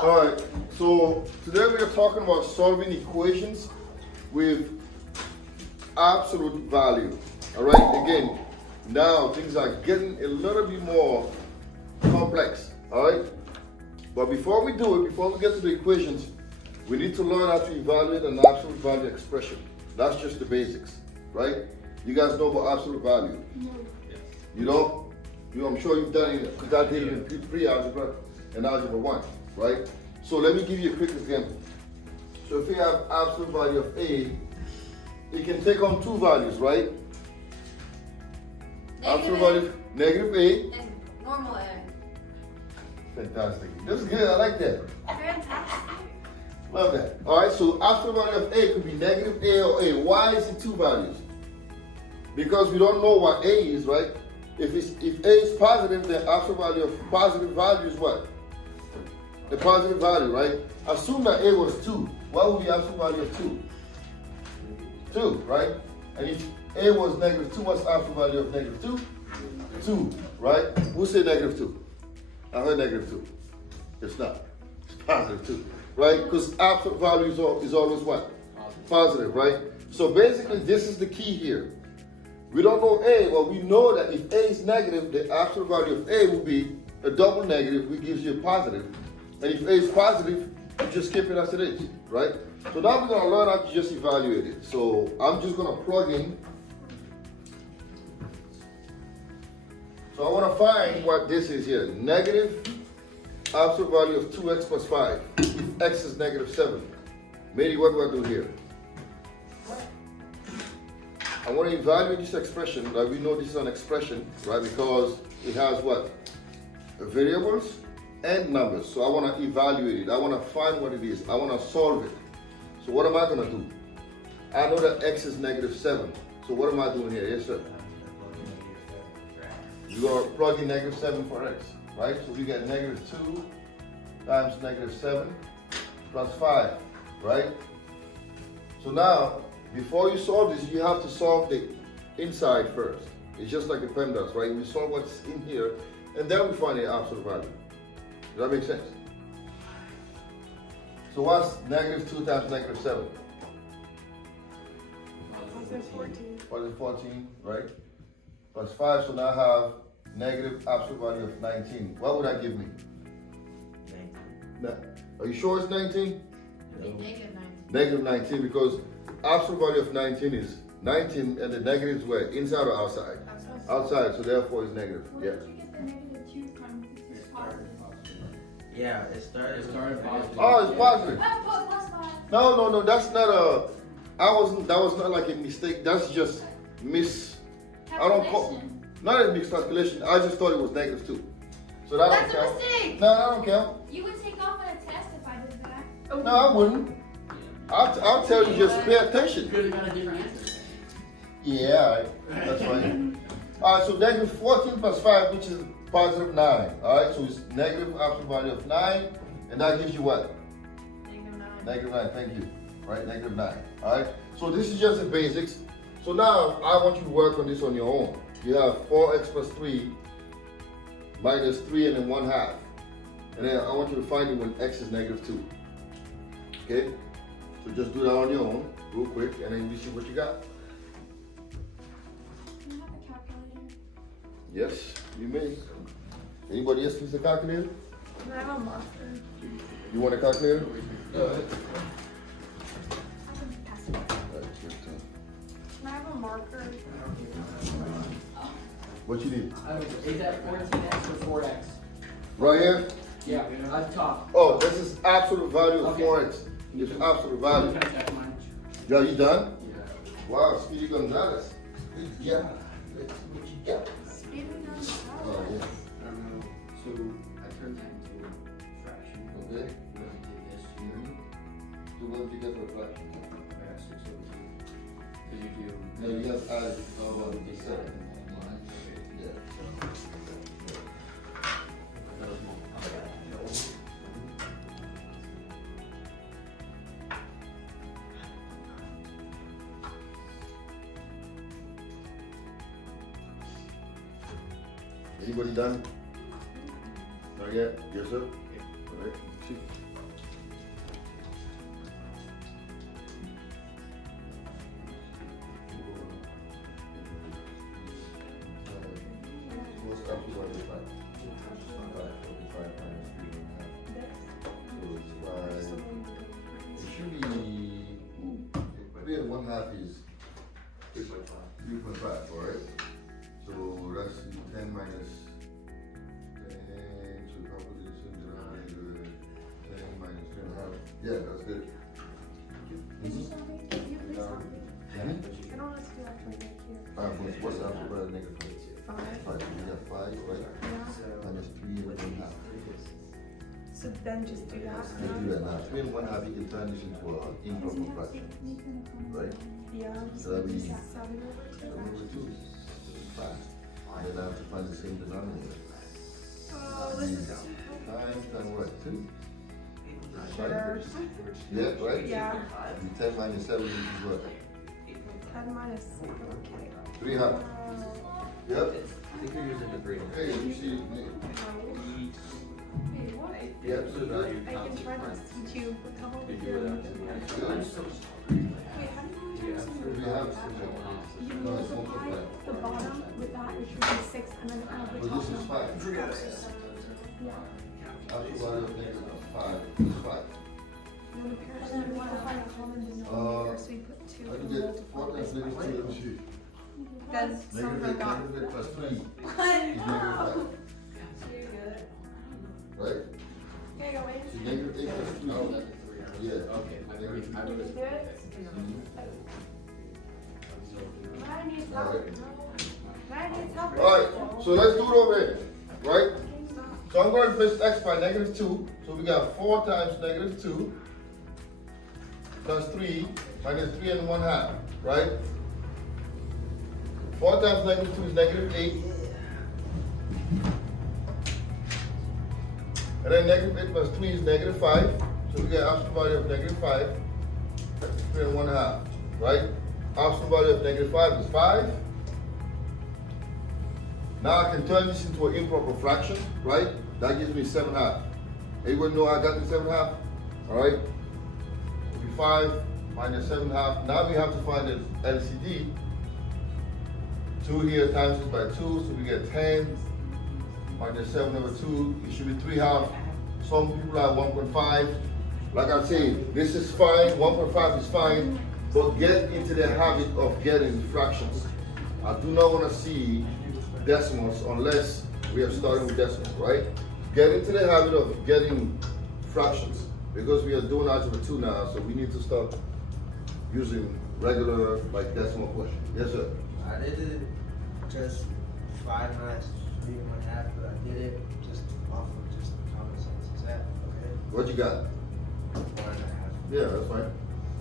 All right, so today we are talking about solving equations with absolute value. All right, again, now things are getting a little bit more complex. All right, but before we do it, before we get to the equations, we need to learn how to evaluate an absolute value expression. That's just the basics, right? You guys know about absolute value? No. Yes. You don't? I'm sure you've done it because I did it in pre-algebra and algebra 1, right? So let me give you a quick example. So if we have absolute value of A, it can take on two values, right? Absolute value, negative A. And normal A. Fantastic. This is good, I like that. Fantastic. Love that. All right, so absolute value of A could be negative A or A. Why is it two values? Because we don't know what A is, right? If A is positive, the absolute value of positive value is what? The positive value, right? Assume that A was 2. What would be absolute value of 2? 2, right? And if A was negative 2, what's the absolute value of negative 2? 2, right? Who said negative 2? I heard negative 2. It's not. It's positive 2, right? Because absolute value is always what? Positive, right? So basically, this is the key here. We don't know A, but we know that if A is negative, the absolute value of A will be a double negative, which gives you a positive. And if A is positive, you just keep it as it is, right? So now we're going to learn how to just evaluate it. So I'm just going to plug in. So I want to find what this is here. Negative absolute value of 2x plus 5. If x is negative 7. Mary, what do I do here? I want to evaluate this expression. Like we know this is an expression, right? Because it has what? Variables and numbers. So I want to evaluate it. I want to find what it is. I want to solve it. So what am I going to do? I know that x is negative 7. So what am I doing here? Yes, sir. You're going to plug in negative 7 for x, right? So we get negative 2 times negative 7 plus 5, right? So now, before you solve this, you have to solve the inside first. It's just like the PEMDAS, right? We solve what's in here, and then we find the absolute value. Does that make sense? So what's negative 2 times negative 7? Positive 14. Positive 14, right? Plus 5, so now I have negative absolute value of 19. What would that give me? 19. Are you sure it's 19? Negative 19. Negative 19, because absolute value of 19 is 19, and the negative is where? Inside or outside? Outside, so therefore it's negative. Yeah. Where did you get the negative 2 from? This is positive. Yeah, it started positive. Oh, it's positive. Oh, plus 5. No, that's not a. That was not like a mistake. That's just I don't call. Not a miscalculation. I just thought it was negative 2. So that That's don't a count. mistake. No, that don't count. You would take off on a test if I did that. Oh. No, I wouldn't. I'll tell you, just pay attention. Could have got a different answer. Yeah, all right. That's fine. All right, so negative 14 plus 5, which is positive 9. All right, so it's negative absolute value of 9, and that gives you what? Negative 9. Negative 9, thank you. Right, negative 9. All right, so this is just the basics. So now I want you to work on this on your own. You have 4x plus 3 minus 3 and then 1/2. And then I want you to find it when x is negative 2. Okay? So just do that on your own, real quick, and then you see what you got. Can I have a calculator? Yes, you may. Anybody else use a calculator? Can I have a marker? You want a calculator? Go ahead. Pass it. All right, your turn. Can I have a marker? What you need? Is that 14x or 4x? Right here? Yeah, up top. Oh, this is absolute value of Okay. 4x. It's absolute value. Can I check mine? Yeah, you done? Yeah. Wow, Speedy Gonzalez. Good job. Let's see what you got. Speed me down. Oh, yeah. I don't know. So I turned that into a fraction. Okay. When I did this here, So what did you get for a fraction? I got 6 over 2. Did you do? No, you just add what you said. Yeah. That was more. Anybody done? Not yet? Yes, sir? All right. See. Yeah, that's good. Is this something? Can you please help me? Mhm. I don't want to do actually right here. What's alphabet negative 5. 5? You got 5, right? Yeah. Minus 3 and 1/2. So then just do that. You do that now. 3 and 1/2, you can turn this into an improper fraction, right? Yeah. So that means 7 over 2. 7 over 2 is 5. And then I have to find the same denominator. Oh, this is Times then what? 2? sugar. Yeah, right? Yeah. And 10 minus 7 is what? 10 minus. Okay. 3/2. Yep. I think you're using the green. Hey, you see, Wait, what? yep, so good. I can try to teach you a couple of Did you different. Good. Wait, how do you use it? 3/2. You No, it's multiply 1.5. the bottom with that, which would be 6, and then add the But top this is number. 5. Yeah. After value of negative 5 is 5. And then apparently we want to find a common denominator, so we put 2 How do and you get 4 multiply. times negative 2? Then some Negative forgot. 8 plus 3 is I negative know. 5. Right? Here you go, wait. So negative 8 plus 3. Oh, that's a 3. Yeah. Okay, I Did you do it? Mine needs help. Mine needs help. Alright, so let's do it over here. Right? So I'm going to replace x by negative 2. So we got 4 times negative 2 plus 3 minus 3 and 1/2. Right? 4 times negative 2 is negative 8. And then negative 8 plus 3 is negative 5. So we get absolute value of negative 5. That's 3 and 1/2. Right? Absolute value of negative 5 is 5. Now I can turn this into an improper fraction, right? That gives me 7/2. Everybody know I got the 7/2? Alright? It'll be 5 minus 7/2. Now we have to find the LCD. 2 here times it by 2, so we get 10 minus 7 over 2. It should be 3/2. Some people are 1.5. Like I said, this is fine, 1.5 is fine, but get into the habit of getting fractions. I do not want to see decimals unless we are starting with decimals, right? Get into the habit of getting fractions because we are doing algebra 2 now, so we need to start using regular like decimal question. Yes, sir. I did it just 5 minus 3 and 1/2, but I did it just off of just common sense. Is that okay? What you got? 1.5. Yeah, that's fine.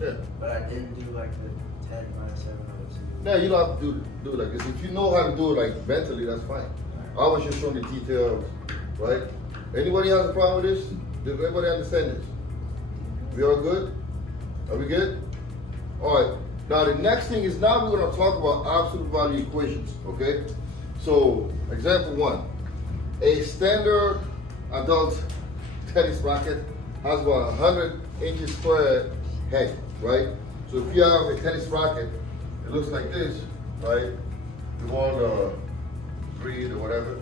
Yeah. But I didn't do like the 10 minus 7 over 2. Yeah, you don't have to do it like this. If you know how to do it like mentally, that's fine. I was just showing the details, right? Anybody has a problem with this? Does everybody understand this? We all good? Are we good? All right. Now the next thing is now we're going to talk about absolute value equations, okay? So, example 1. A standard adult tennis racket has about 100 inches square head, right? So if you have a tennis racket, it looks like this, right? You want to breathe or whatever.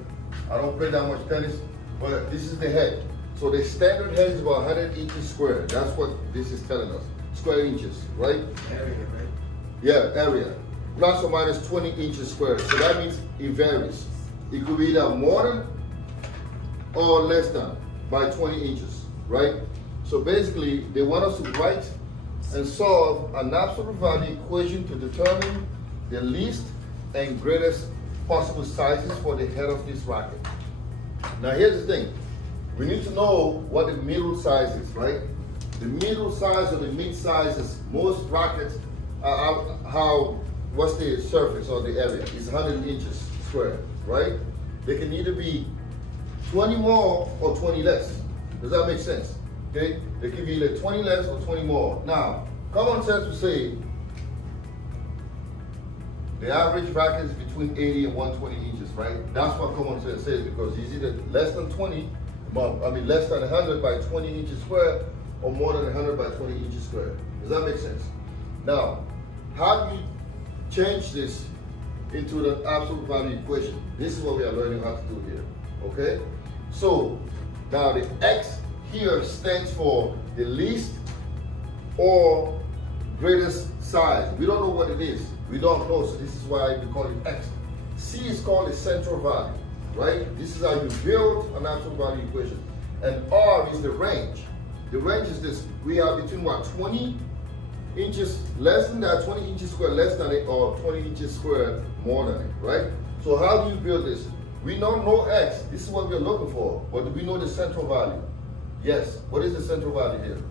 I don't play that much tennis, but this is the head. So the standard head is about 100 inches square. That's what this is telling us. Square inches, right? Area, right? Yeah, area. Plus or minus 20 inches square. So that means it varies. It could be either more than or less than by 20 inches, right? So basically, they want us to write and solve an absolute value equation to determine the least and greatest possible sizes for the head of this racket. Now here's the thing. We need to know what the middle size is, right? The middle size or the mid size is most rackets, what's the surface or the area? It's 100 inches square, right? They can either be 20 more or 20 less. Does that make sense? Okay? They can be either 20 less or 20 more. Now, common sense would say the average racket is between 80 and 120 inches, right? That's what common sense says because it's either less than 20, less than 100 by 20 inches square or more than 100 by 20 inches square. Does that make sense? Now, how do you change this into the absolute value equation? This is what we are learning how to do here, okay? So, now the X here stands for the least or greatest size. We don't know what it is. We don't know, so this is why we call it X. C is called the central value, right? This is how you build an absolute value equation. And R is the range. the range is this. We are between what, 20 inches less than that, 20 inches square less than it, or 20 inches square more than it, right? So how do you build this? We don't know X. This is what we're looking for. But do we know the central value? Yes. What is the central value here?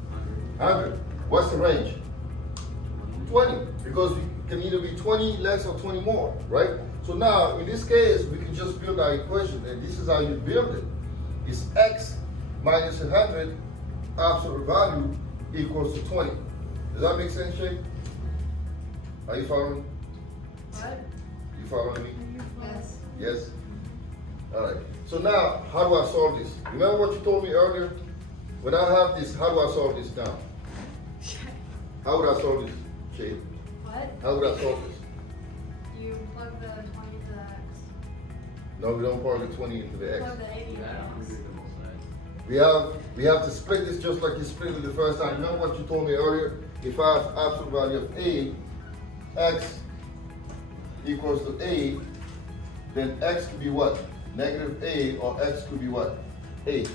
100. What's the range? 20. Because we can either be 20 less or 20 more, right? So now, in this case, we can just build our equation, and this is how you build it. It's X minus 100 absolute value equals to 20. Does that make sense, Shay? Are you following? What? You following me? Yes. Yes? All right. So now, how do I solve this? Remember what you told me earlier? When I have this, how do I solve this now? How would I solve this, Shay? What? How would I solve this? You plug the 20 to the X. No, we don't plug the 20 into the X. Plug the 80 to the X. We have to split this just like you split it the first time. Remember what you told me earlier? If I have absolute value of A, X equals to A, then X could be what? Negative A, or X could be what? A,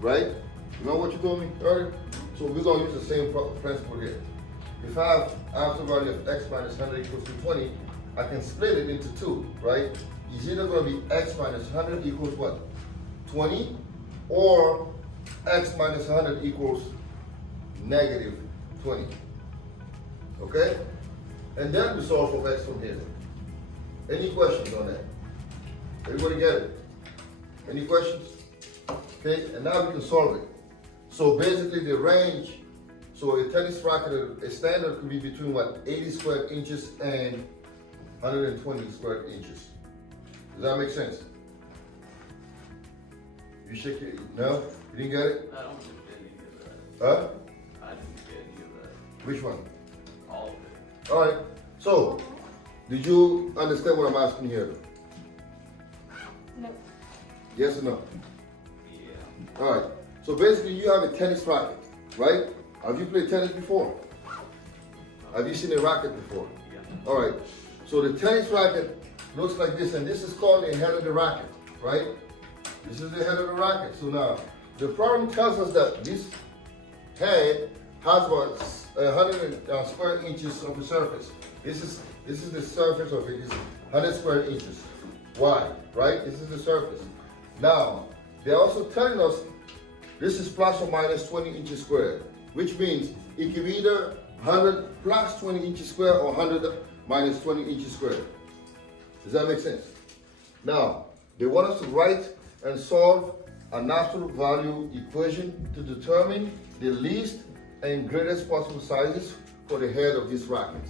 right? Remember what you told me earlier? So we're going to use the same principle here. If I have absolute value of X minus 100 equals to 20, I can split it into two, right? It's either going to be X minus 100 equals what? 20, or X minus 100 equals negative 20. Okay? And then we solve for X from here. Any questions on that? Everybody get it? Any questions? Okay, and now we can solve it. So basically the range, so a tennis racket, a standard could be between what, 80 square inches and 120 square inches. Does that make sense? You shake it, no? You didn't get it? I don't get any of that. Huh? I didn't get any of that. Which one? All of it. All right, so did you understand what I'm asking here? No. Yes or no? Yeah. All right, so basically you have a tennis racket, right? Have you played tennis before? Have you seen a racket before? Yeah. All right, so the tennis racket looks like this, and this is called the head of the racket, right? This is the head of the racket. So now, the problem tells us that this head has about 100 square inches of the surface. This is the surface of it, is 100 square inches wide, right? This is the surface. Now, they're also telling us this is plus or minus 20 inches squared, which means it can be either 100 plus 20 inches square or 100 minus 20 inches squared. Does that make sense? Now, they want us to write and solve an absolute value equation to determine the least and greatest possible sizes for the head of this racket.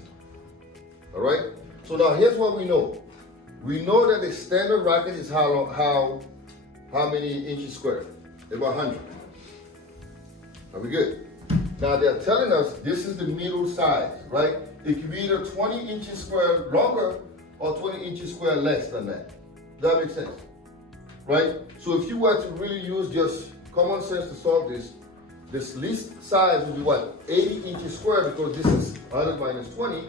All right? So now here's what we know. We know that the standard racket is how many inches squared? About 100. Are we good? Now they're telling us this is the middle size, right? It can be either 20 inches square longer or 20 inches square less than that. Does that make sense? Right? So if you were to really use just common sense to solve this, this least size would be what? 80 inches square, because this is 100 minus 20,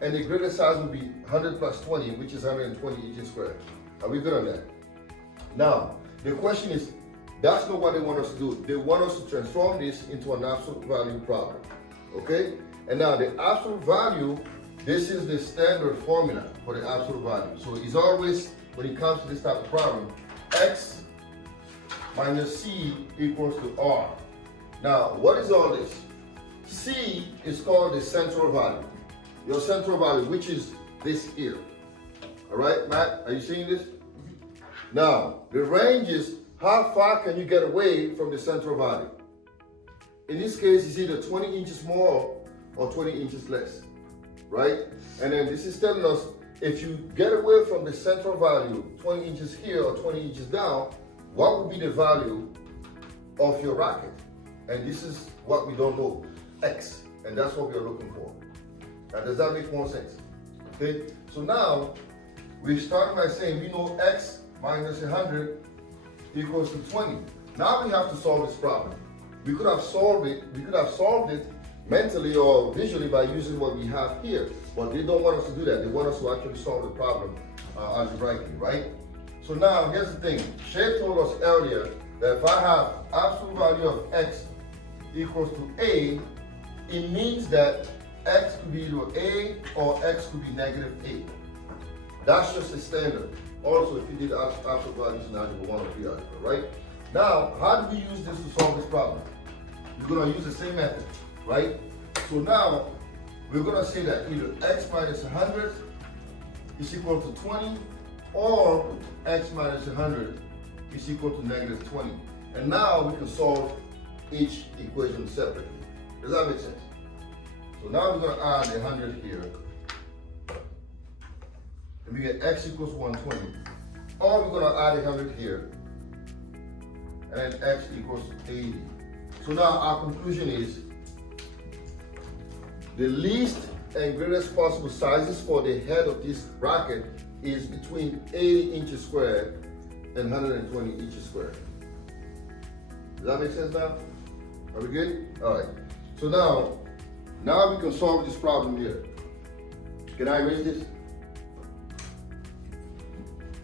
and the greatest size would be 100 plus 20, which is 120 inches square. Are we good on that? Now, the question is, that's not what they want us to do. They want us to transform this into an absolute value problem. Okay? And now the absolute value, this is the standard formula for the absolute value. So it's always, when it comes to this type of problem, X minus C equals to R. Now, what is all this? C is called the central value. Your central value, which is this here. All right, Matt, are you seeing this? Now, the range is how far can you get away from the central value? In this case, it's either 20 inches more or 20 inches less, right? And then this is telling us if you get away from the central value, 20 inches here or 20 inches down, what would be the value of your racket? And this is what we don't know, X, and that's what we're looking for. Now, does that make more sense? Okay, so now we started by saying we know X minus 100 equals to 20. Now we have to solve this problem. We could have solved it mentally or visually by using what we have here, but they don't want us to do that. They want us to actually solve the problem algebraically, right? So now here's the thing. Shay told us earlier that if I have absolute value of X equals to A, it means that x could be either A or x could be negative A. That's just a standard. Also, if you did absolute values in algebra 1 or 3 algebra, right? Now, how do we use this to solve this problem? We're going to use the same method, right? So now, we're going to say that either x minus 100 is equal to 20, or x minus 100 is equal to negative 20. And now we can solve each equation separately. Does that make sense? So now we're going to add 100 here. And we get x equals 120. Or we're going to add 100 here. And then x equals 80. So now our conclusion is the least and greatest possible sizes for the head of this bracket is between 80 inches squared and 120 inches squared. Does that make sense now? Are we good? All right. So now we can solve this problem here. Can I erase this?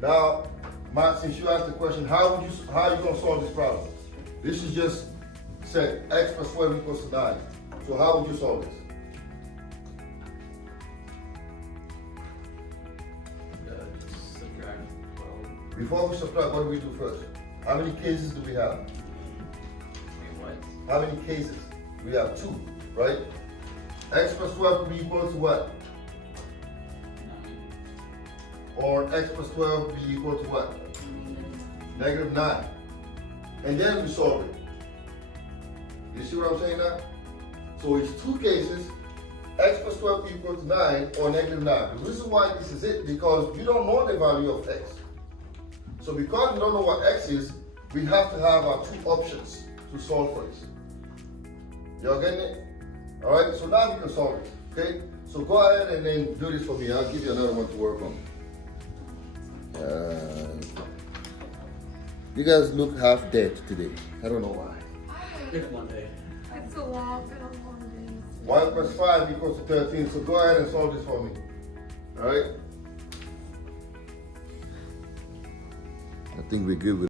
Now, Matt, since you asked the question, how are you going to solve this problem? This is just said x plus 12 equals to 9. So how would you solve this? Just subtract 12. Before we subtract, what do we do first? How many cases do we have? Wait, what? How many cases? We have 2, right? X plus 12 will be equal to what? 9. Or x plus 12 will be equal to what? Negative 9. And then we solve it. You see what I'm saying now? So it's 2 cases, x plus 12 equals 9 or negative 9. The reason why this is it, because we don't know the value of x. So because we don't know what x is, we have to have our 2 options to solve for this. Y'all getting it? All right, so now we can solve it, okay? So go ahead and then do this for me. I'll give you another one to work on. You guys look half dead today. I don't know why. It's Monday. It's been a long day. 1 plus 5 equals to 13. So go ahead and solve this for me. All right? I think we're good with